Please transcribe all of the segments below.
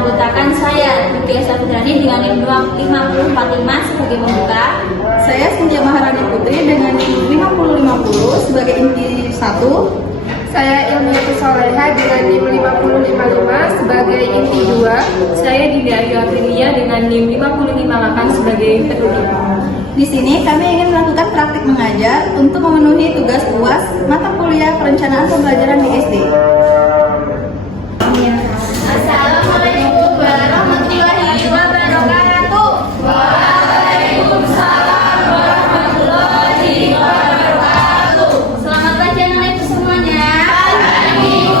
beranggotakan saya, Widya Saputrani dengan NIM 5045 sebagai pembuka. Saya Sinja Maharani Putri dengan NIM 5050 sebagai inti 1. Saya Ilmiati Soleha dengan NIM 5055 sebagai inti 2. Saya Dinda Ayu Aprilia dengan NIM 5058 sebagai penutup. Di sini kami ingin melakukan praktik mengajar untuk memenuhi tugas UAS mata kuliah perencanaan pembelajaran di SD. Assalamualaikum warahmatullahi wabarakatuh. Waalaikumsalam warahmatullahi wabarakatuh. Selamat pagi anak-anak semuanya. Pagi.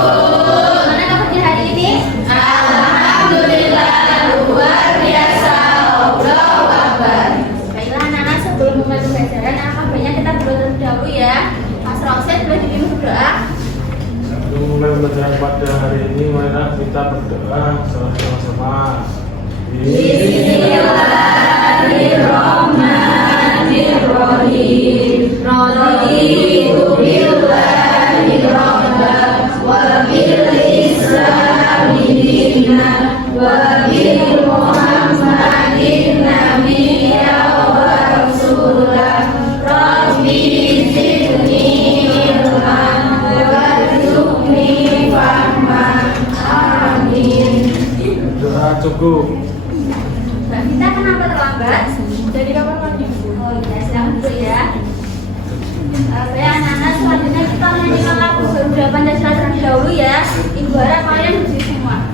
Mana kabarnya hari ini? Alhamdulillah luar biasa. Allahu Akbar. Baiklah anak-anak, sebelum memulai pembelajaran, alhamdulillah kita berdoa terlebih dahulu ya. Mas Roset boleh dipimpin berdoa. Sebelum mulai pembelajaran pada hari ini, marilah kita berdoa sama-sama. Bismillahirrahmanirrahim. Raditu billahi rabban wa bil islami dinan wa bi Muhammadin nabiyyan wa rasulah. Rabbi zidni ilman warzuqni fahman. Amin. Doa cukup. Mbak Vita kenapa terlambat? Jadi kapan mandi? Oh iya, silakan dulu ya. Oke anak-anak, selanjutnya kita menyanyikan lagu Garuda Pancasila terlebih dahulu ya. Ibu harap kalian berdiri semua.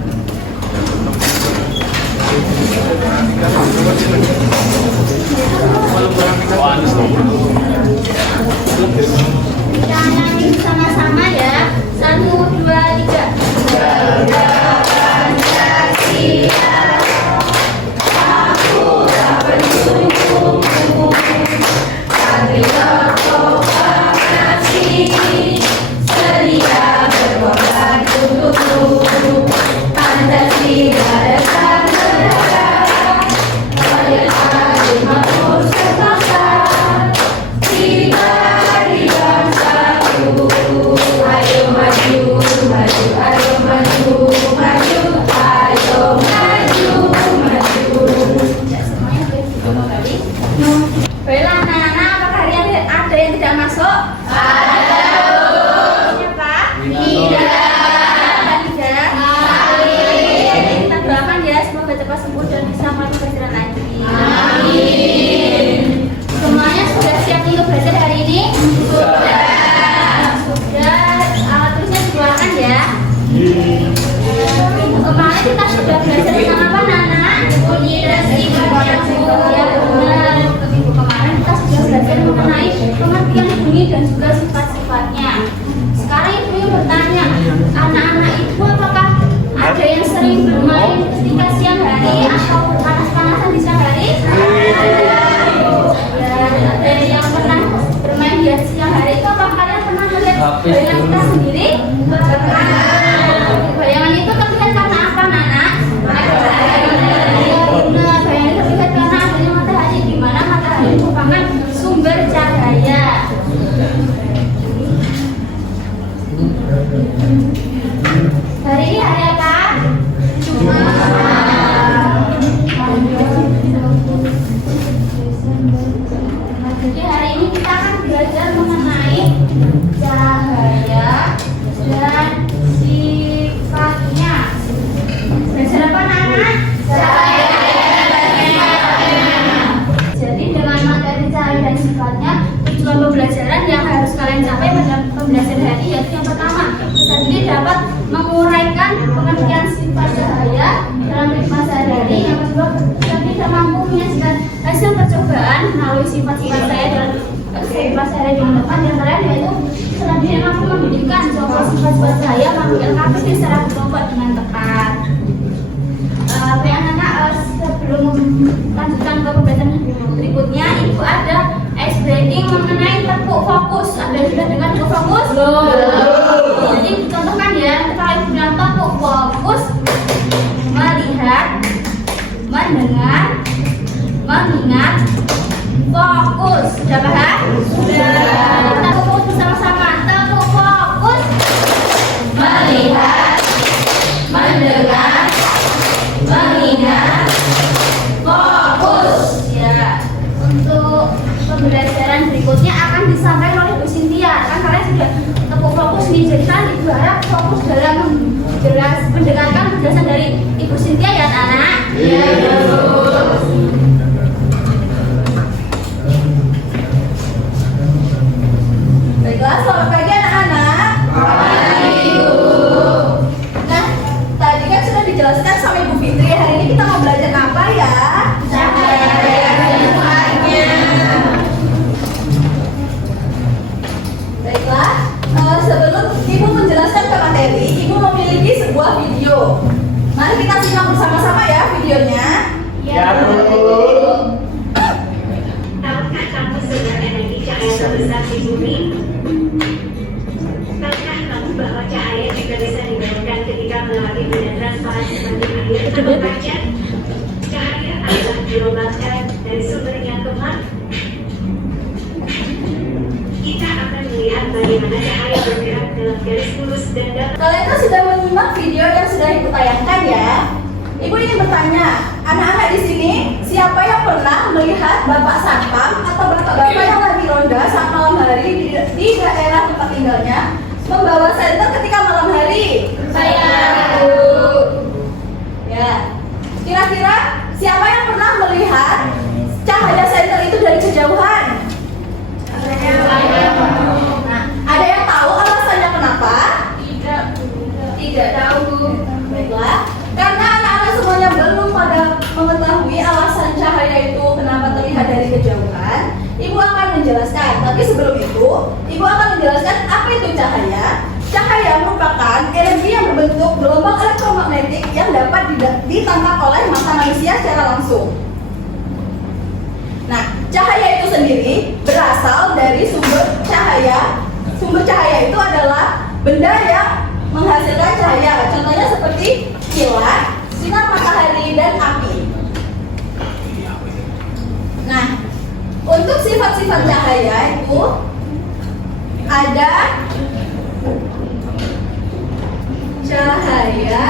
Kita nyanyi sama-sama ya. 1, 2, 3. Garuda Pancasila. Baiklah anak-anak, apakah hari ini ada yang tidak masuk? Ada. Siapa? Tidak. Jadi kita doakan ya, semoga cepat sembuh dan bisa mulai pelajaran lagi. Amin. Semuanya sudah siap untuk belajar hari ini? Sudah. Alat tulisnya dikeluarkan ya. Minggu kemarin kita sudah belajar tentang apa, Nana? Literasi bernyambung. Ya benar. Minggu kemarin kita sudah belajar mengenai pengertian bunyi dan juga sifat-sifatnya. Sekarang ibu yang bertanya, anak-anak ibu apakah ada yang sering bermain ketika siang hari atau panas-panasan di siang hari? Ada yang pernah bermain di siang hari itu? Apakah kalian pernah melihat bayangan kita sendiri? Bayangan itu terlihat karena apa, Nana? Nah, bayangan itu terlihat karena adanya matahari, di mana matahari merupakan sumber cahaya. Hari ini hari apa? Jadi hari ini kita akan belajar mengenai cahaya dan sifatnya. Belajar apa, Nana? Jadi dengan materi cahaya dan sifatnya, tujuan pembelajaran yang harus kalian capai pada pembelajaran hari ini yaitu yang pertama, sendiri dapat menguraikan pengertian sifat cahaya dalam kehidupan sehari-hari. Yang kedua, sendiri tidak mampu menyajikan hasil percobaan melalui sifat-sifat cahaya dalam kehidupan sehari-hari dengan tepat. Yang terakhir yaitu sendiri mampu memberikan contoh sifat-sifat cahaya makhluk LKP secara berkelompok dengan tepat. Anak-anak, sebelum lanjutkan ke pembelajaran berikutnya, ibu ada ice breaking mengenai tepuk fokus. Ada yang sudah dengar tepuk fokus? Jadi dicontohkan ya, kalau ibu bilang tepuk fokus, melihat, mendengar, mengingat, fokus. Sudah paham? Sudah. Kita fokus bersama-sama. Tepuk fokus, melihat, mendengar, fokus dalam mendengarkan penjelasan dari Ibu Cynthia ya anak. Iya. Baiklah, selamat pagi anak-anak. Nah, tadi kan sudah dijelaskan sama Ibu Fitri. Hari ini kita mau belajar apa ya? Baiklah, sebelum Ibu menjelaskan ke materi, Ibu memiliki sebuah video. Mari kita simak bersama-sama ya videonya. Ya, Bu. Tahukah kamu sebenarnya energi cahaya terbesar di bumi? Tahukah kamu bahwa cahaya juga bisa dibayangkan ketika melewati medan transparan seperti air atau kaca? Cahaya adalah gelombang dari sumber yang lemah. Kita akan melihat bagaimana cahaya bergerak dalam garis lurus dan dalam. Kalian kan sudah menyimak video yang sudah Ibu tayangkan ya. Ibu ingin bertanya, anak-anak di sini siapa yang pernah melihat Bapak Satpam atau Bapak-bapak yang lagi ronda saat malam hari di daerah tempat tinggalnya membawa senter ketika malam hari? Saya. Ya. Kira-kira siapa yang pernah melihat cahaya senter itu dari kejauhan? Nah, ada yang tahu alasannya kenapa? Tidak tahu. Baiklah, karena anak-anak semuanya belum pada mengetahui alasan cahaya itu kenapa terlihat dari kejauhan, Ibu akan menjelaskan. Tapi sebelum itu, Ibu akan menjelaskan apa itu cahaya. Cahaya merupakan energi yang berbentuk gelombang elektromagnetik yang dapat ditangkap oleh mata manusia secara langsung. Nah, cahaya itu sendiri berasal dari sumber cahaya. Sumber cahaya itu adalah benda yang menghasilkan cahaya. Contohnya seperti kilat, sinar matahari, dan api. Nah, untuk sifat-sifat cahaya itu ada cahaya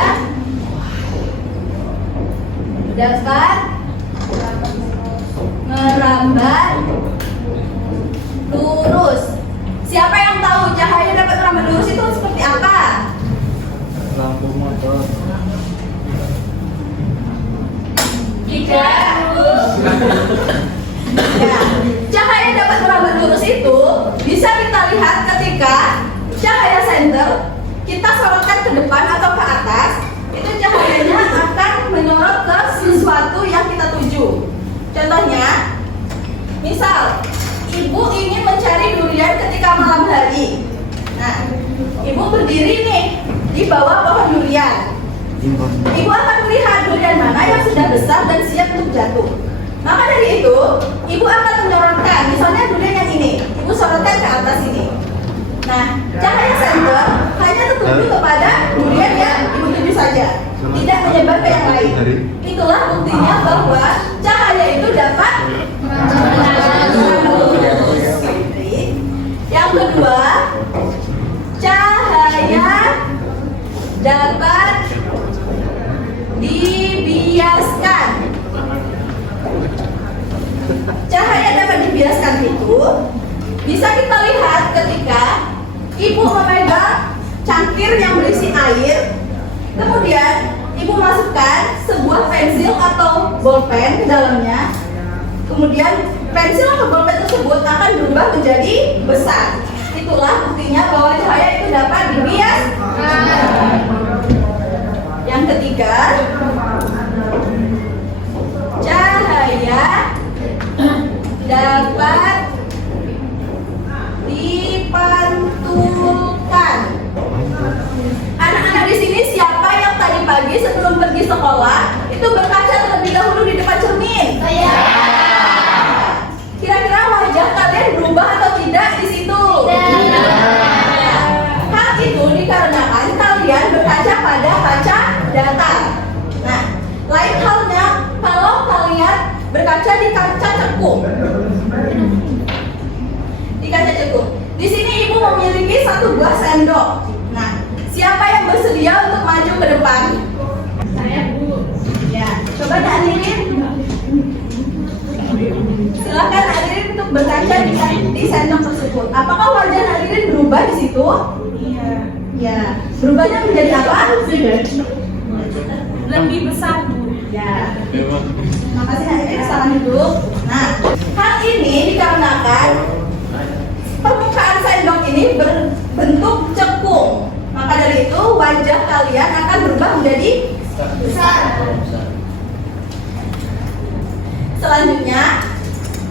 dapat merambat lurus. Siapa yang tahu cahaya dapat merambat lurus itu seperti apa? Lampu motor. Tidak. Ya, cahaya dapat merambat lurus itu bisa kita lihat ketika cahaya senter kita sorotkan ke depan atau ke atas, itu cahayanya akan menyorot ke sesuatu yang kita tuju. Contohnya, misal Ibu ingin mencari durian ketika malam hari. Nah, Ibu berdiri nih di bawah pohon durian. Ibu akan melihat durian mana yang sudah besar dan siap untuk jatuh. Maka dari itu, Ibu akan menyorotkan, misalnya durian yang ini, Ibu sorotkan ke atas ini. Nah, cahaya senter hanya tertuju kepada durian yang Ibu tuju saja, tidak menyebar ke yang lain. Itulah buktinya bahwa cahaya itu dapat. Yang kedua, cahaya dapat dibiaskan. Cahaya dapat dibiaskan itu bisa kita lihat ketika Ibu memegang cangkir yang berisi air, kemudian Ibu masukkan sebuah pensil atau bolpen ke dalamnya, kemudian pensil atau bolpen tersebut akan berubah menjadi besar. Itulah buktinya bahwa cahaya itu dapat dibiaskan. Yang ketiga, cahaya dapat dipantulkan. Anak-anak di sini siapa yang tadi pagi sebelum pergi sekolah itu berkaca terlebih dahulu di depan cermin? Saya. Kira-kira wajah kalian berubah atau tidak di situ? Tidak. Hal itu dikarenakan kalian berkaca pada kaca datar. Nah, lain halnya kalau kalian berkaca di kaca cekung. Di kaca cekung. Di sini Ibu memiliki satu buah sendok. Nah, siapa yang bersedia untuk maju ke depan? Saya, Bu. Ya, coba hadirin. Silakan hadirin untuk berkaca di sendok tersebut. Apakah wajah hadirin berubah di situ? Iya. Ya, berubahnya menjadi apa? Lebih besar, Bu. Ya. Memang. Makasih Nak, salah duduk. Nah, hal ini dikarenakan permukaan sendok ini berbentuk cekung. Maka dari itu wajah kalian akan berubah menjadi besar. Selanjutnya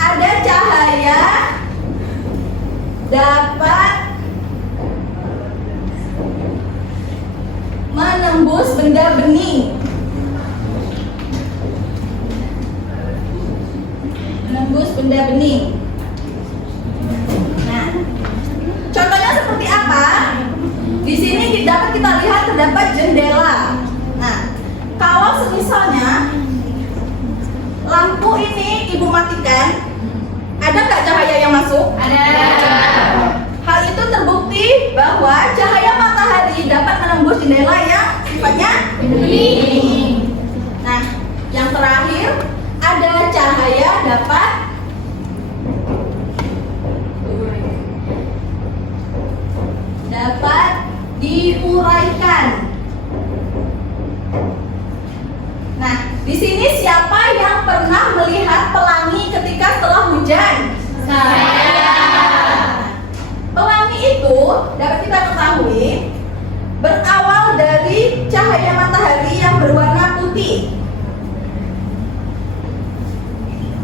ada cahaya dapat menembus benda bening. Menembus benda bening. Nah, contohnya seperti apa? Di sini dapat kita lihat terdapat jendela. Nah, kalau semisalnya lampu ini ibu matikan, ada nggak cahaya yang masuk? Ada. Hal itu terbukti bahwa cahaya matahari dapat menembus jendela yang sifatnya bening. Nah, yang terakhir ada cahaya dapat diuraikan. Nah, di sini siapa yang pernah melihat pelangi ketika setelah hujan? Saya. Pelangi itu dapat kita ketahui berawal dari cahaya matahari yang berwarna putih.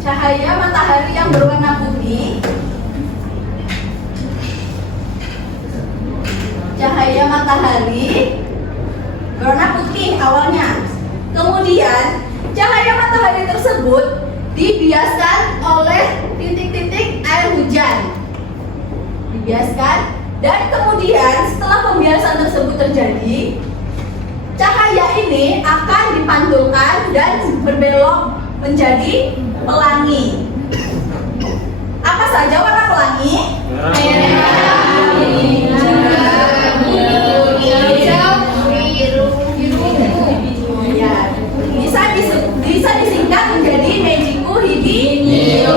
Cahaya matahari yang berwarna putih. Cahaya matahari berwarna putih awalnya. Kemudian cahaya matahari tersebut dibiaskan oleh titik-titik air hujan. Dibiaskan, dan kemudian setelah pembiasan tersebut terjadi, cahaya ini akan dipantulkan dan berbelok menjadi pelangi. Apa saja warna pelangi? Ya, bisa disingkat menjadi Mejiku Hibiniu.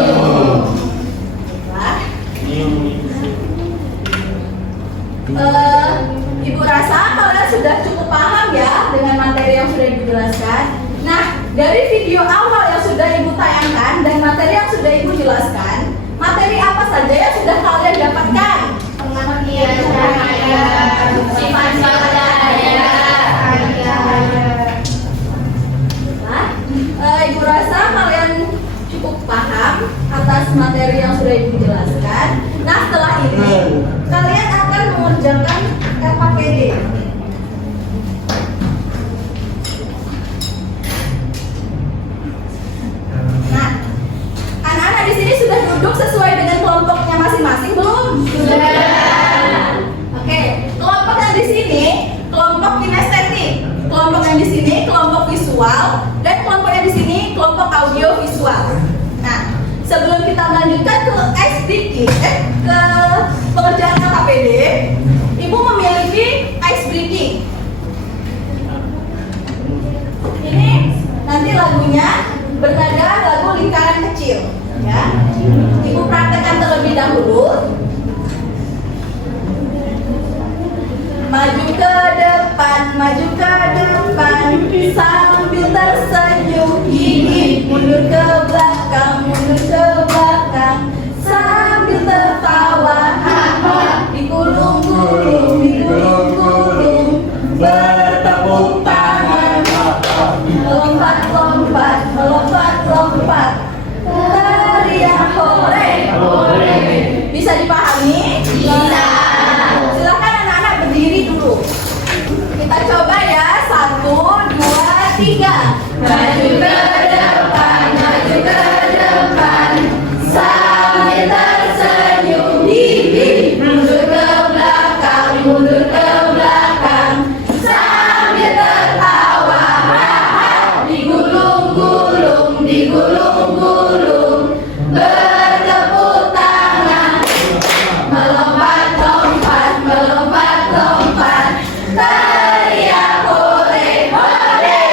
Ibu rasa kalian sudah cukup paham ya dengan materi yang sudah dijelaskan. Nah, dari video awal yang sudah ibu tayangkan dan materi yang sudah ibu jelaskan, materi apa saja yang sudah kalian dapatkan? Pengertian cahaya, sifat cahaya. Ibu rasa kalian cukup paham atas materi yang sudah ibu jelaskan. Nah, setelah ini kalian akan mengerjakan KPD. Nah, anak-anak di sini sudah duduk sesuai dengan kelompoknya masing-masing belum? Sudah. Oke, kelompok yang di sini kelompok kinestetik, kelompok yang di sini kelompok visual, dan kelompok yang di sini kelompok audio visual. Nah, sebelum kita melanjutkan ke ke pengerjaan KPD, ibu memiliki ice breaking. Ini nanti lagunya bernada lagu lingkaran kecil, ya. Ibu praktekkan terlebih dahulu. Maju ke depan, sambil tersenyum gigit. Mundur ke belakang, sambil tertawa. Digulung-gulung, bertepuk tangan. Melompat, teriak hore. Bisa dipahami? Bisa. Silakan anak-anak berdiri dulu. Kita coba ya, 1, 2, 3. Maju ke depan, sambil tersenyum gigit. Mundur ke belakang, sambil tertawa. Digulung-gulung, bertepuk tangan. Melompat, teriak hore, hore.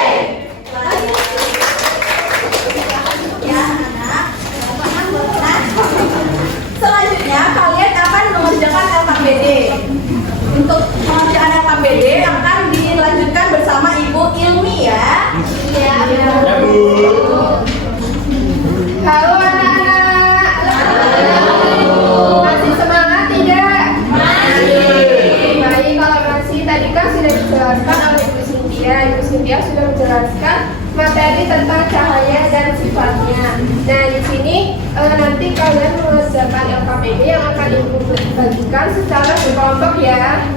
dia sudah menjelaskan materi tentang cahaya dan sifatnya. Nah, di sini nanti kalian mengerjakan LKPD yang akan ibu bagikan secara berkelompok ya.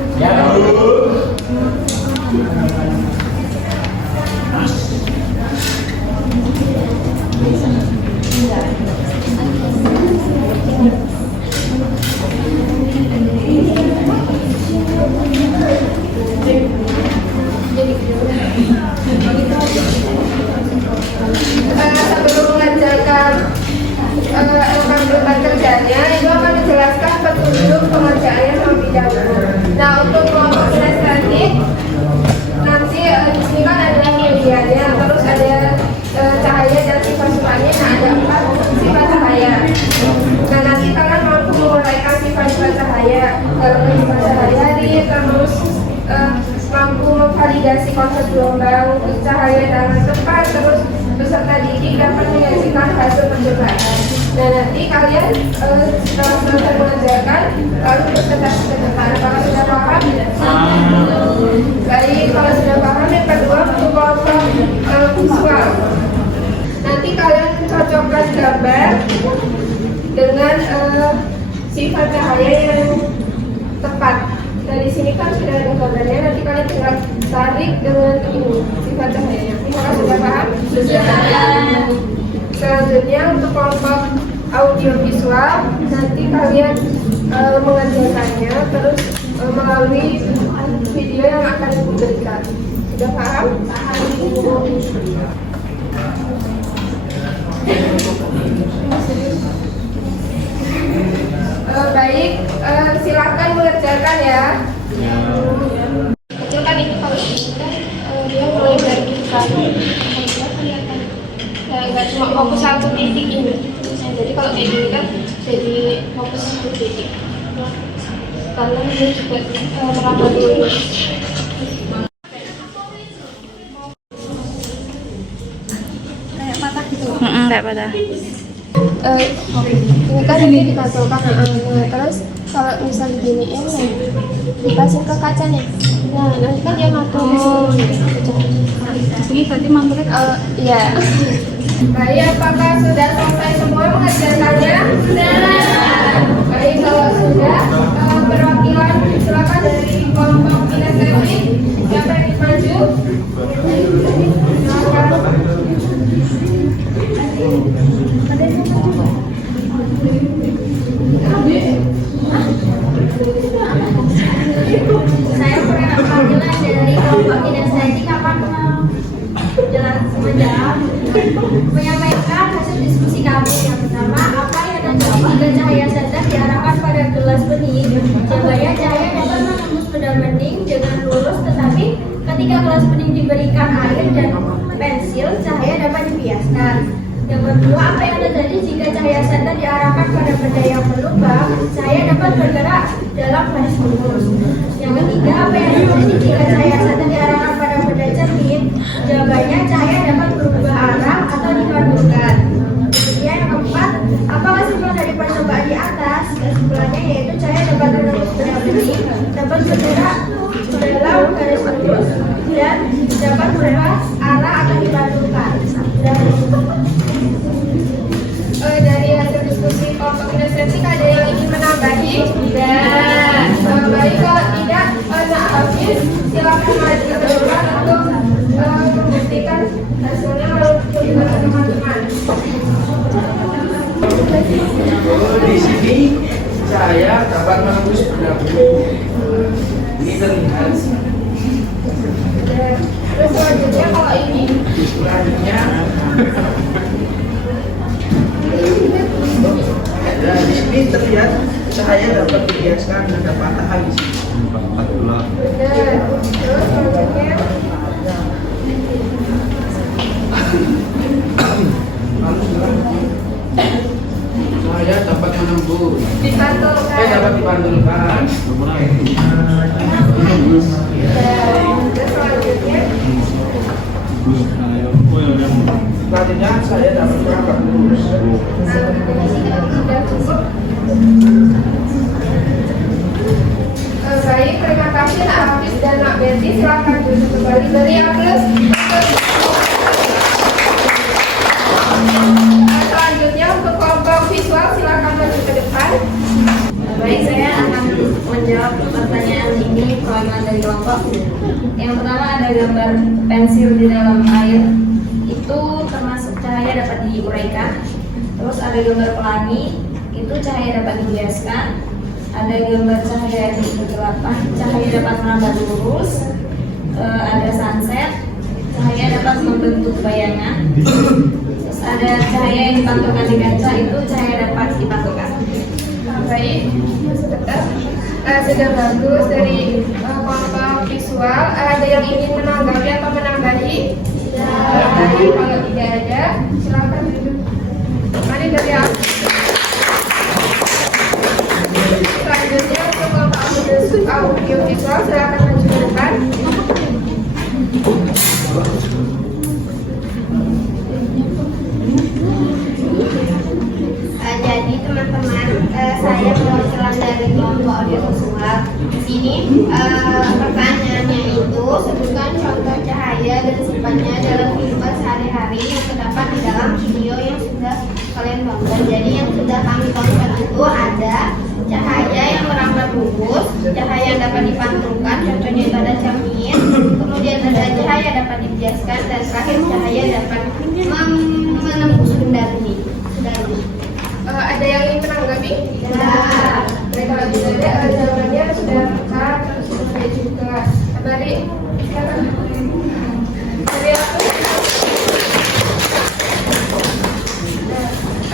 Sebelum mengerjakan beban kerjanya, Ibu akan menjelaskan petunjuk pengerjaannya terlebih dahulu. Nah, untuk kelompok kinestetik nanti di sini kan ada medianya, terus ada cahaya dan sifat-sifatnya. Nah, ada 4 sifat cahaya. Nah, nanti kalian mampu menguraikan sifat-sifat cahaya dalam sifat cahaya, terus mampu memvalidasi konsep gelombang cahaya dengan tepat, terus peserta didik dapat menyajikan hasil percobaan. Nah, nanti kalian setelah selesai mengerjakan lalu presentasi-presentasi. Kalau sudah paham, baik. Kalau sudah paham, yang kedua untuk kelompok visual. Nanti kalian cocokkan gambar dengan sifat cahaya yang tepat. Nah, di sini kan sudah ada gambarnya, nanti kalian tinggal tarik dengan ini sifat cahayanya. Apakah sudah paham? Sudah. Selanjutnya untuk kelompok audiovisual, nanti kalian mengerjakannya terus melalui video yang akan diberikan. Sudah paham? Baik, silakan mengerjakan ya. Kecil kan ini kalau ini kan dia mulai dari depan, kelihatan. Nggak cuma fokus satu titik ini. Jadi kalau kayak gini kan jadi fokus satu titik. Karena ini juga meraba dulu. Kayak patah gitu. Enggak pada. Ini kan ini dipantulkan, terus kalau misal diginiin nih, dipasin ke kacanya. Nah, nanti kan dia mantul. Ini tadi mantulnya. Iya. Baik, apakah sudah selesai semua mengerjakannya? Sudah. Baik, kalau sudah, perwakilan silakan dari kelompok kinestetik yang akan maju. Saya perwakilan dari kelompok kinestetik akan menyampaikan hasil diskusi kami. Yang pertama, apa yang terjadi jika cahaya senter diarahkan pada gelas bening? Jawabannya, cahaya dapat menembus benda bening dengan lurus, tetapi ketika gelas bening diberikan air dan pensil, cahaya dapat dibiaskan. Yang kedua, apa yang terjadi jika cahaya senter diarahkan pada benda yang berlubang? Cahaya dapat bergerak dalam garis lurus. Yang ketiga, apa yang terjadi jika cahaya senter diarahkan pada benda cermin? Jawabannya, cahaya dapat berubah arah atau dipantulkan. Kemudian yang keempat, apa kesimpulan dari percobaan di atas? Kesimpulannya yaitu cahaya dapat menembus benda bening, dapat bergerak dalam garis lurus, dan dapat berubah arah atau dipantulkan. Dari hasil diskusi kelompok kinestetik ada yang ingin menambahi? Tidak. Baik, kalau tidak, habis silakan maju ke depan untuk membuktikan hasilnya melalui teman-teman. Di sini saya dapat menembus benda bening. Ini terlihat. Terus selanjutnya kalau ini? Selanjutnya ada di sini terlihat cahaya dapat dibiaskan, ada patahan di sini. Benar. Terus selanjutnya Cahaya dapat menembus. dipantulkan. Dapat dipantulkan. Terus selanjutnya Selanjutnya saya dapat berangkat lurus. sudah cukup. Baik, terima kasih Nak Hafiz dan Nak Betty. Silakan duduk kembali. Beri aplaus. halaman dari kelompok. Yang pertama ada gambar pensil di dalam air, itu termasuk cahaya dapat diuraikan. Terus ada gambar pelangi, itu cahaya dapat dibiaskan. Ada gambar cahaya di kegelapan, cahaya dapat merambat lurus. Ada sunset, cahaya dapat membentuk bayangan. Terus ada cahaya yang dipantulkan di kaca, itu cahaya dapat dipantulkan. Baik, sebentar. Sudah bagus dari kelompok visual. Ada yang ingin menanggapi atau menambahi? Baik, kalau tidak ada, silakan duduk. Mari dari aku. Selanjutnya untuk kelompok audio visual, silakan maju ke depan. Jadi teman-teman, saya perwakilan dari kelompok audiovisual. Di sini pertanyaannya itu sebutkan contoh cahaya dan sifatnya dalam kehidupan sehari-hari yang terdapat di dalam video yang sudah kalian tonton. Jadi yang sudah kami tonton itu ada cahaya yang merambat lurus, cahaya yang dapat dipantulkan, contohnya itu ada cermin. Kemudian ada cahaya dapat dibiaskan, dan terakhir cahaya dapat menembus benda benih. Ada yang ingin menanggapi? Ya. Baik, kalau tidak ada, jawabannya sudah lengkap, terus selesai juga. Mari, silakan. Dari aku.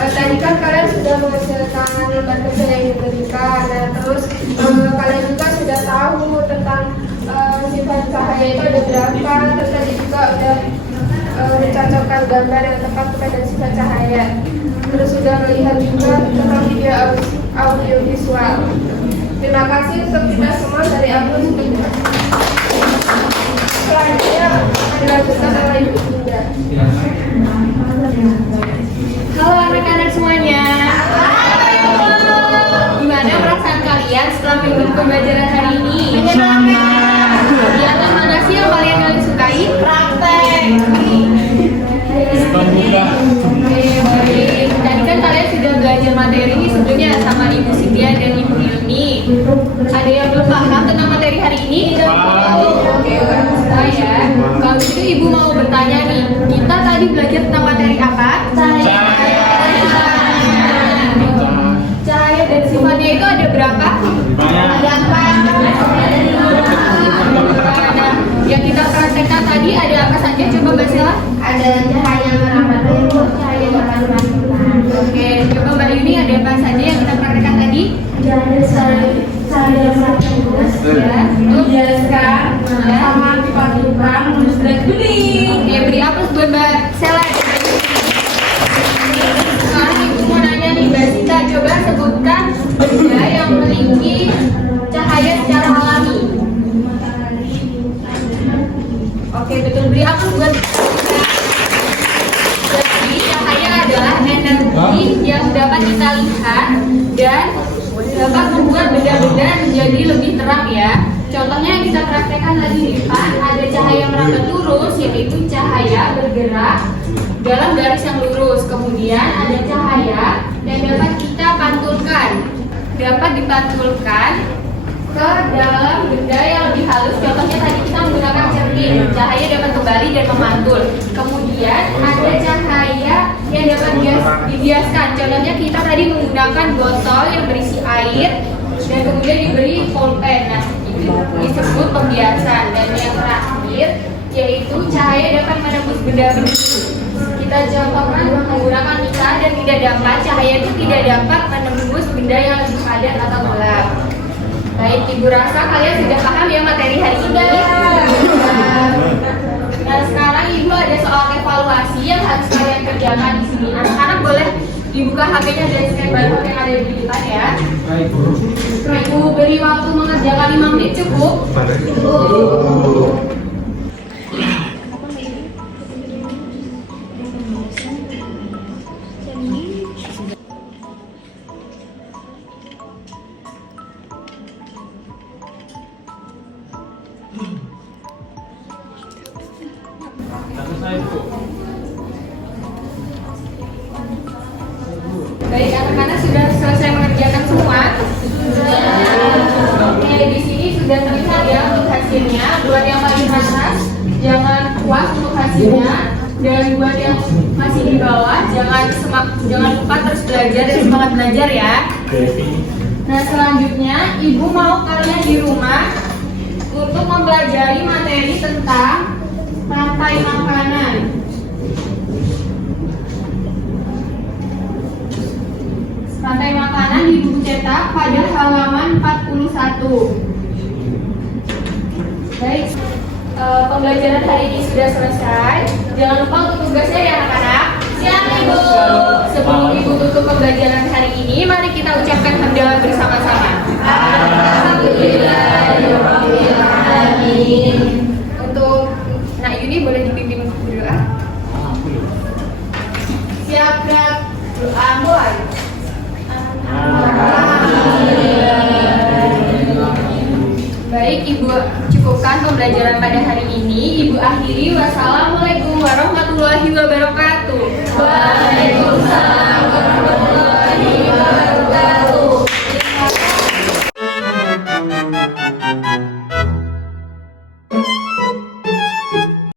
Tadi kan kalian sudah menghasilkan lembar kerja yang diberikan, nah, terus kalian juga sudah tahu tentang sifat cahaya itu ada berapa, terus tadi juga udah mencocokkan gambar yang tepat kepada sifat cahaya. Terus sudah melihat juga tentang video audio visual. Terima kasih untuk kita semua dari aku sebelumnya. Selanjutnya dilanjutkan oleh Ibu Dinda. Halo anak-anak semuanya. Gimana perasaan kalian setelah mengikuti pembelajaran hari ini? Kegiatan mana sih yang kalian sukai? Praktek. Oke, baik. Tadi kan kalian sudah belajar materi ini sebelumnya sama Ibu Cynthia dan Ibu Ilmi. Ada yang belum paham tentang materi hari ini? Oke, bagus ya. Kalau gitu Ibu mau bertanya nih, kita tadi belajar tentang materi apa? Cahaya dan sifatnya itu ada berapa? Ada 4. Yang kita praktekkan tadi ada apa saja? Coba Mbak Sela. Ada cahaya merambat lurus, cahaya dapat dipantulkan. Oke, coba Mbak Yuni ada apa saja yang kita praktekkan tadi? Cahaya merambat lurus, Ya. dibiaskan, sama dipantulkan, menulis berat bening. Oke, beri aplaus buat Mbak Sela. Sekarang Ibu mau nanya nih Mbak Sita, coba sebutkan benda yang memiliki cahaya secara alami. Oke, betul, beri aplaus buat. Jadi cahaya adalah energi yang dapat kita lihat dan dapat membuat benda-benda menjadi lebih terang ya. Contohnya yang kita praktekkan tadi di depan, ada cahaya merambat lurus, yaitu cahaya bergerak dalam garis yang lurus. Kemudian ada cahaya yang dapat kita pantulkan, dapat dipantulkan ke dalam benda yang lebih halus. Contohnya tadi kita menggunakan cermin, cahaya dapat kembali dan memantul. Kemudian ada cahaya yang dapat dibiaskan. Contohnya kita tadi menggunakan botol yang berisi air dan kemudian diberi pulpen. Nah, itu disebut pembiasan. Dan yang terakhir yaitu cahaya dapat menembus benda-benda. Kita contohkan menggunakan mika dan tidak dapat. Cahaya itu tidak dapat menembus benda yang lebih padat atau gelap. Baik, Ibu rasa kalian sudah paham ya materi hari ini? Nah, sekarang Ibu ada soal evaluasi yang harus kalian kerjakan di sini. Anak-anak boleh dibuka HP-nya dan scan barcode yang ada di depan ya. Ibu beri waktu mengerjakan 5 menit cukup. Baik, anak-anak sudah selesai mengerjakan semua. Oke, di sini sudah terlihat ya jangan puas untuk hasilnya. Dan buat yang masih di bawah, jangan lupa terus belajar dan semangat belajar ya. Nah, selanjutnya ibu mau kalian di rumah untuk mempelajari materi tentang rantai makanan. Rantai makanan di buku cetak pada halaman 41. Baik, pembelajaran hari ini sudah selesai. Jangan lupa untuk tugasnya ya anak-anak. Siap Ibu. Sebelum Ibu tutup pembelajaran hari ini, mari kita ucapkan hamdalah bersama-sama. Alhamdulillahirobbilalamin. Untuk Nak Yuni boleh dipimpin berdoa. Siap dan doa mulai. Baik, Ibu cukupkan pembelajaran pada hari ini. Ibu akhiri. Wassalamualaikum warahmatullahi wabarakatuh.